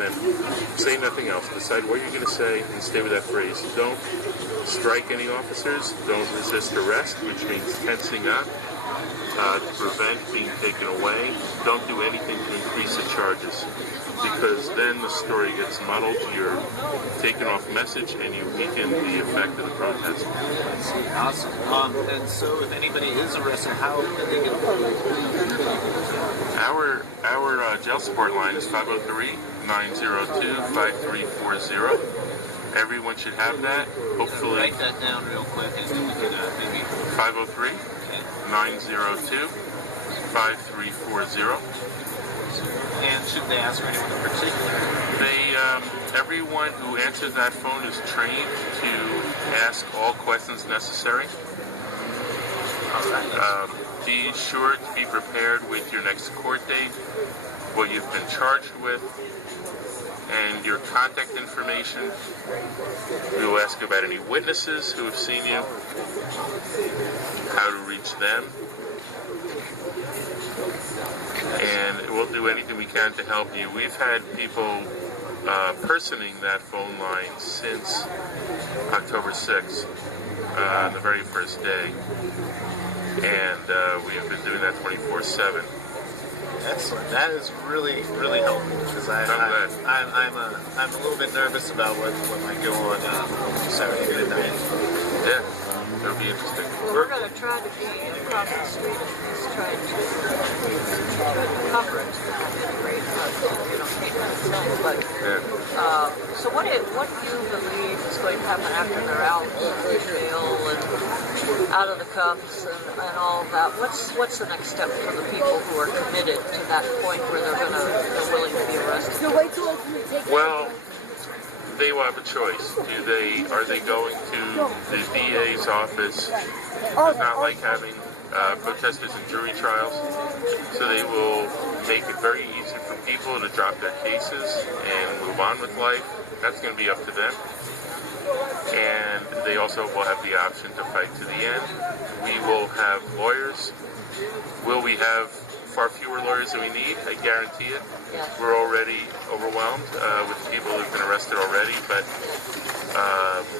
and say nothing else. Decide what you're going to say and stay with that phrase. Don't strike any officers. Don't resist arrest, which means tensing up to prevent being taken away. Don't do anything to increase the charges, because then the story gets muddled. You're taken off message and you weaken the effect of the protest. Awesome. And so if anybody is arrested, how can they get a hold of Our jail support line is 503-902-5340. Everyone should have that. Hopefully. Write that down real quick and then we can maybe... 503-902-5340. And should they ask for anyone in particular? Everyone who answers that phone is trained to ask all questions necessary. Be sure to be prepared with your next court date, what you've been charged with, and your contact information. We will ask about any witnesses who have seen you, how to reach them, and we'll do anything we can to help you. We've had people personing that phone line since October 6th, the very first day, and we have been doing that 24/7. Excellent. That is really, really helpful, because I'm a little bit nervous about what might go on Saturday night. Yeah, it'll be interesting. We're going to try to be across the street and just try to cover it at any rate. But so what do you believe is going to happen after they're out of jail and out of the cuffs and all of that? What's the next step for the people who are committed to that point where they're willing to be arrested? Well, they will have a choice. Are they going to the DA's office? It's not like having protesters in jury trials, so they will make it very easy for people to drop their cases and move on with life. That's going to be up to them. And they also will have the option to fight to the end. We will have lawyers. Will we have far fewer lawyers than we need? I guarantee it. Yeah. We're already overwhelmed with people who've been arrested already, but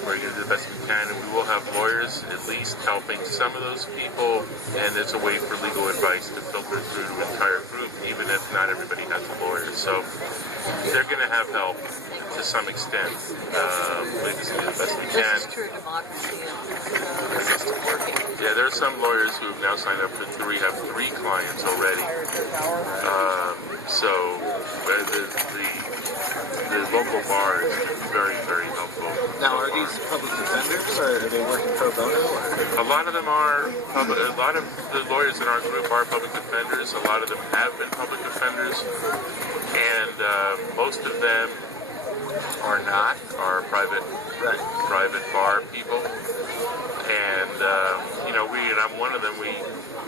we're going to do the best we can, and we will have lawyers at least helping some of those people, and it's a way for legal advice to filter through to an entire group, even if not everybody has a lawyer. So they're going to have help to some extent. We just do the best we can. This is true democracy and the system working. Yeah, there are some lawyers who have now signed up for have three clients already. So the local bar is very, very helpful. Now, are these public defenders, or are they working pro bono? A lot of them are. A lot of the lawyers in our group are public defenders. A lot of them have been public defenders, and most of them are not. Are private bar people, and I'm one of them. We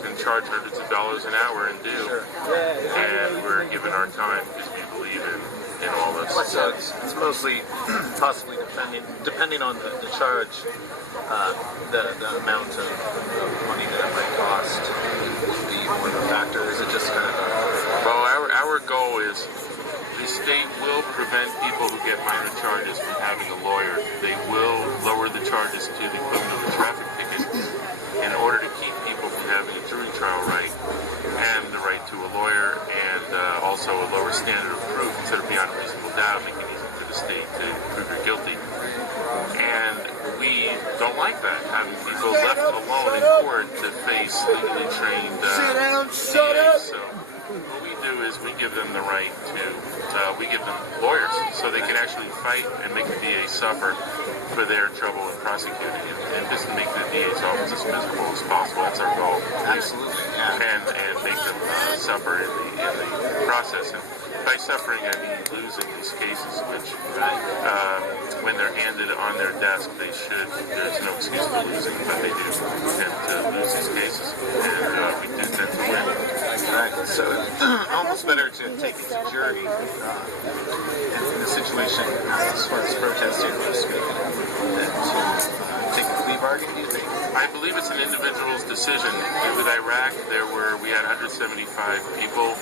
can charge hundreds of dollars an hour and do, and we're given our time because we believe in all this. So it's mostly possibly depending on the charge, the amount of money that it might cost would be one of the factors. Is it just kind of Well, our goal is the state will prevent people who get minor charges from having a lawyer. They will lower the charges to the equivalent of a traffic ticket in order to keep people from having a jury trial right and the right to a lawyer, and also a lower standard of proof instead of beyond a reasonable doubt, making it easy for the state to prove you're guilty. And we don't like that, having people left alone in court to face legally trained DAs. So what we do is we give them the right to, we give them lawyers so they can actually fight and make the DA suffer for their trouble in prosecuting it, and just to make the DA's office as miserable as possible. That's our goal. Absolutely, yeah. And make them suffer in the process. And by suffering, I mean losing these cases, which when they're handed on their desk, there's no excuse for losing, but they do tend to lose these cases, and we do tend to win. Right, so almost better to take it to jury in the situation as far as protesting or speaking than to take a plea bargain, do you think? I believe it's an individual's decision. With Iraq, we had 175 people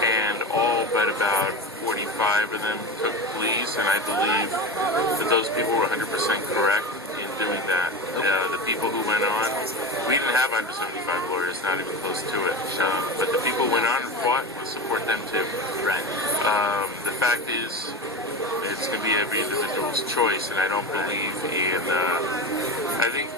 and all but about 45 of them took pleas, and I believe that those people were 100% correct in doing that. The people who went on, we didn't have under 75 lawyers, not even close to it, but the people who went on and fought, we support them too. Right. The fact is, it's going to be every individual's choice, and I don't believe in, I think,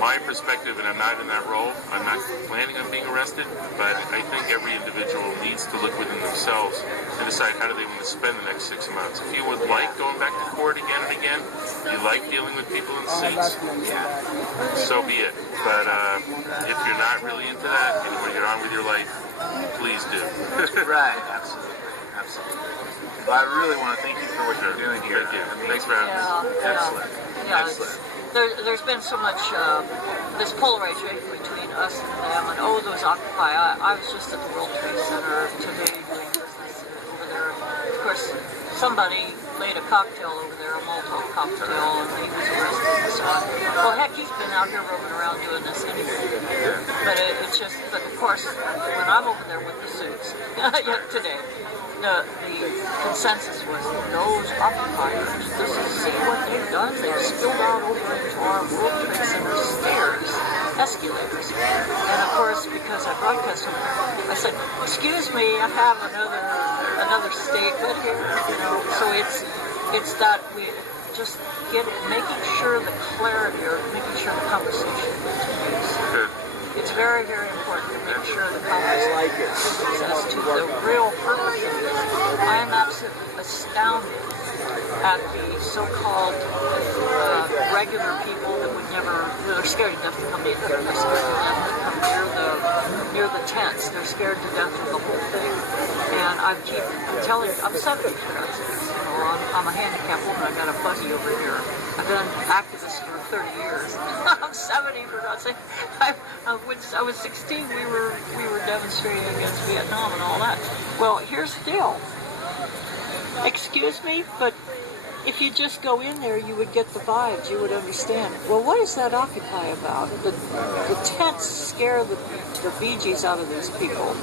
my perspective, and I'm not in that role, I'm not planning on being arrested, but I think every individual needs to look within themselves and decide how do they want to spend the next 6 months. If you would like going back to court again and again, you like dealing with people in suits, so be it. But if you're not really into that and where you're on with your life, please do. Right, absolutely. Well, I really want to thank you for what you're doing here. Thank you. Thanks for having us. Excellent. Yeah, Excellent. There's been so much this polarization between us and them, and those Occupy. I was just at the World Trade Center today doing business over there. Of course, somebody laid a cocktail over there, a Molotov cocktail, and he was arrested and so on. Well, heck, he's been out here roaming around doing this anyway. But it's just, but of course, when I'm over there with the suits today, the consensus was those occupiers, see what they've done? They've spilled out over into our World Trade Center stairs, escalators. And of course, because I broadcast over there, I said, excuse me, I have another statement here, So it's that we just making sure the clarity, or making sure the conversation continues. It's very, very important to make sure the conversation continues as to the real purpose of this. I am absolutely astounded at the so-called regular people that they're scared to death to come in here. They're scared to death to come near the tents. They're scared to death of the whole thing. And I'm telling you, I'm 70 for God's sakes. I'm a handicapped woman. I've got a buggy over here. I've been an activist for 30 years. I'm 70 for God's sake. When I was 16, we were demonstrating against Vietnam and all that. Well, here's the deal. Excuse me, but if you just go in there, you would get the vibes. You would understand. Well, what is that Occupy about? The tents scare the Bee Gees out of these people,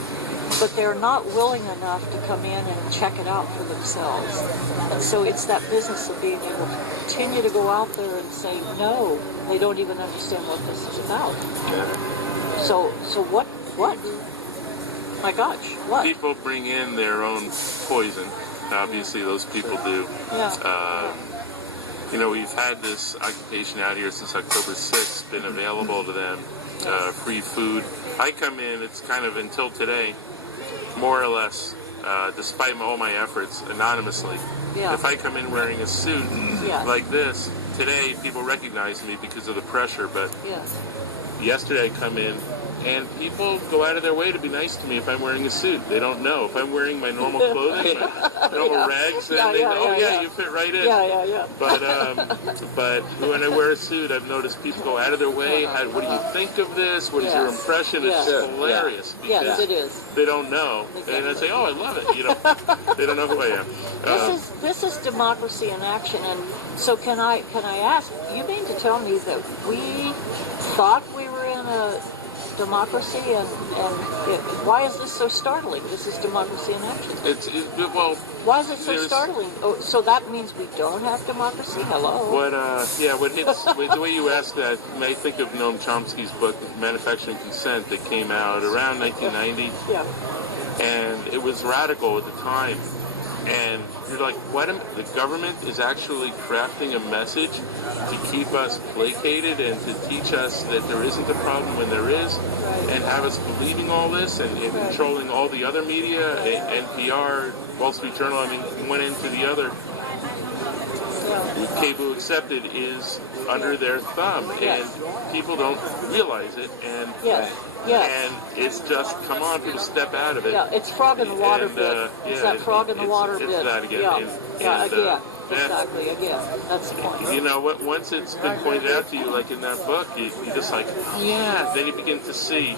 but they're not willing enough to come in and check it out for themselves. And so it's that business of being able to continue to go out there and say no. They don't even understand what this is about. So what? My gosh, what? People bring in their own poison. Obviously, those people do. Yeah. We've had this occupation out here since October 6th, been available to them, free food. I come in, it's kind of until today, more or less, despite all my efforts, anonymously. Yeah. If I come in wearing a suit like this, today people recognize me because of the pressure, but yesterday I come in, and people go out of their way to be nice to me if I'm wearing a suit. They don't know. If I'm wearing my normal clothing, my normal rags, then they go, you fit right in. Yeah. But when I wear a suit, I've noticed people go out of their way. What do you think of this? What is your impression? It's hilarious. Yes, it is. They don't know. And I say, I love it. They don't know who I am. This is democracy in action. And so can I ask, you mean to tell me that we thought we were in a democracy, and why is this so startling? This is democracy in action. Why is it so startling? Oh, so that means we don't have democracy? Hello? What hits, the way you asked that, I think of Noam Chomsky's book, Manufacturing Consent, that came out around 1990. Yeah. And it was radical at the time. And you're like, the government is actually crafting a message to keep us placated and to teach us that there isn't a problem when there is, and have us believing all this and controlling all the other media, NPR, Wall Street Journal, one end to the other. KBOO accepted is under their thumb, and people don't realize it, and it's just, come on, people step out of it. Yeah, it's frog in the water bit. It's that frog in the water bit. It's that again. Exactly, again. That's the point. Once it's been pointed out to you, like in that book, you're just like, then you begin to see.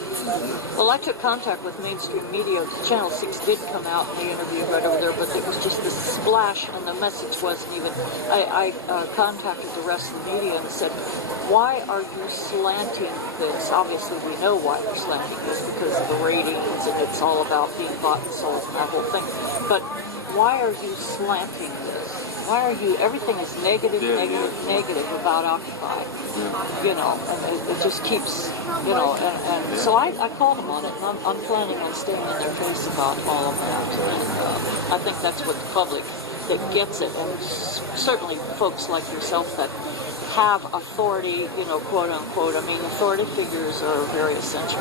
Well, I took contact with mainstream media. Channel 6 did come out and they interviewed right over there, but it was just this flash, and the message wasn't even. I contacted the rest of the media and said, why are you slanting this? Obviously, we know why you're slanting this because of the ratings, and it's all about being bought and sold and that whole thing. But why are you slanting this? Why are you, everything is negative, negative about Occupy, you know, and it just keeps, you know, and so I called them on it, and I'm planning on staying in their face about all of that, and I think that's what the public that gets it, and certainly folks like yourself that have authority, you know, quote unquote. I mean, authority figures are very essential.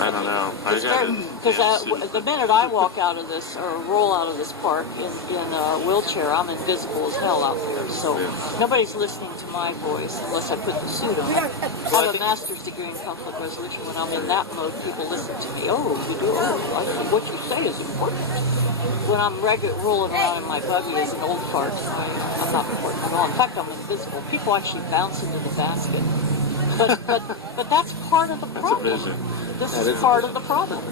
I don't know. Because the minute I walk out of this or roll out of this park in a wheelchair, I'm invisible as hell out there. So nobody's listening to my voice unless I put the suit on. I have a master's degree in conflict resolution. When I'm in that mode, people listen to me. Oh, you do? Oh, I think what you say is important. When I'm rolling around in my buggy as an old fart, I'm not important at all. In fact, I'm invisible. People actually bounce into the basket. But that's part of the problem. This is part of the problem.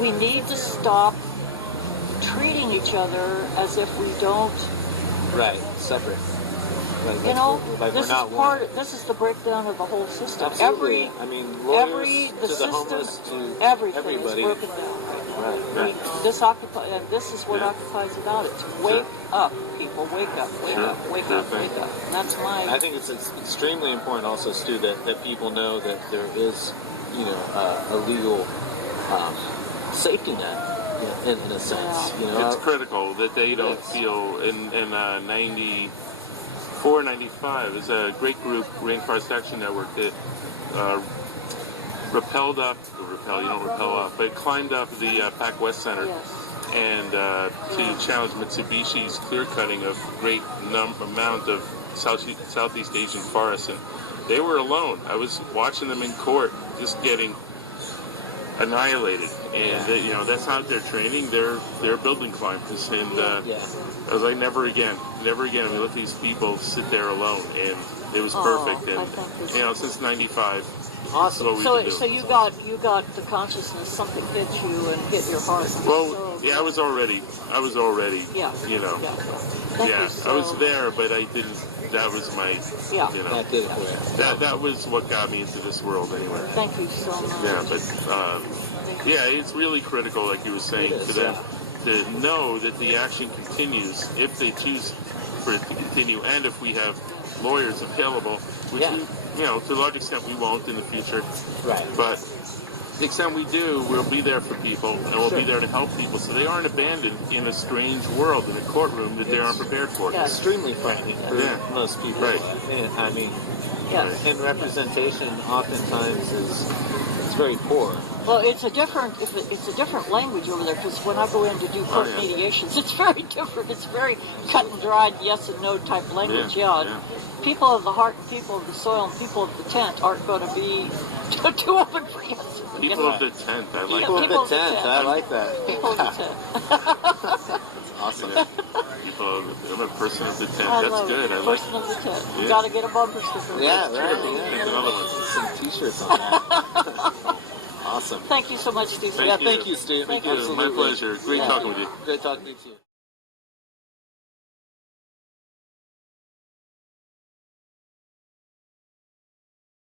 We need to stop treating each other as if we don't. Right, separate. Like, you know, like this is part. This is the breakdown of the whole system. Absolutely. The system, homeless to everything everybody. is broken down. Right. This is what Occupy is about. It's wake up, people. Wake up, wake up, wake up, wake up. And that's my. I think it's extremely important also, Stu, that people know that there is, you know, a legal safety net. In a sense, you know, it's critical that they don't feel in 94, 95. There's a great group, Rainforest Action Network, that rappelled up. You don't rappel up, but climbed up the Pac West Center and to challenge Mitsubishi's clear cutting of great amount of Southeast Asian forests, and they were alone. I was watching them in court, just getting annihilated, and you know, that's not their training. They're building climbers, and I was like, never again. I mean, let these people sit there alone, and it was perfect. And you know, since '95. Awesome. So you got the consciousness. Something hit you and hit your heart. Well, I was already. You know. I was there, but I didn't. That was my. You know. That did it for you. That was what got me into this world, anyway. Thank you so much. Yeah, but it's really critical, like you were saying, to them to know that the action continues if they choose for it to continue, and if we have lawyers available, which we, you know, to a large extent we won't in the future. Right. But to the extent we do, we'll be there for people, and we'll be there to help people, so they aren't abandoned in a strange world, in a courtroom that they aren't prepared for. Yeah, extremely frightening for most people. Right. I mean, and representation oftentimes is very poor. Well, it's a different language over there, because when I go in to do court mediations, it's very different. It's very cut and dried, yes and no type language. People of the heart and people of the soil and people of the tent aren't going to be too open for yes. People of the tent, I like that. People of the tent, I like that. People of the tent. Awesome. I'm a person of the tent. That's good. I like person of the tent. You got to get a bumper sticker. Yeah, right. There's another one. Some T-shirts on that. Awesome. Thank you so much, Stu. Thank you, Stu. Thank you. My pleasure. Great talking with you. Great talking to you.